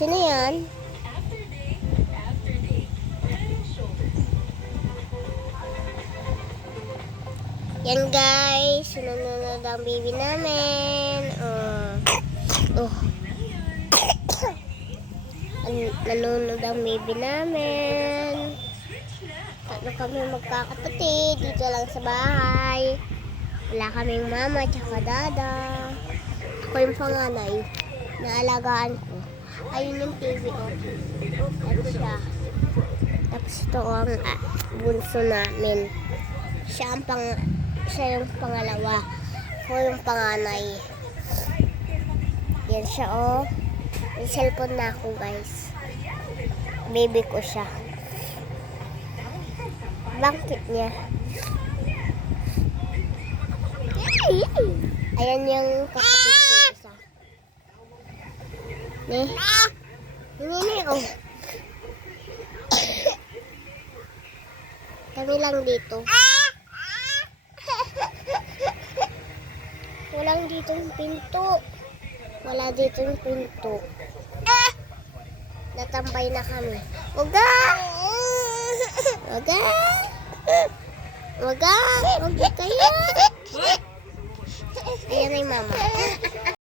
Sino yan? Yan guys, nanonood ang baby namin. Oh. Nanonood ang baby namin. Tatlo kami magkakapatid dito lang sa bahay. Wala kaming mama tsaka dada. Ako yung panganay na alagaan ko. Ayun yung TV ko. At siya. Tapos ito ang bunso namin. Siya yung pangalawa. Ako yung panganay. Yan siya oh. May cellphone na ako guys. Baby ko siya. Bangkit niya. Ayan yung kapatid ko isa. Hindi oh. Kami lang dito. Walang dito yung pinto. Wala dito yung pinto. Natambay na kami. Waga! Waga! Waga! Waga kayo! Ayan ay mama.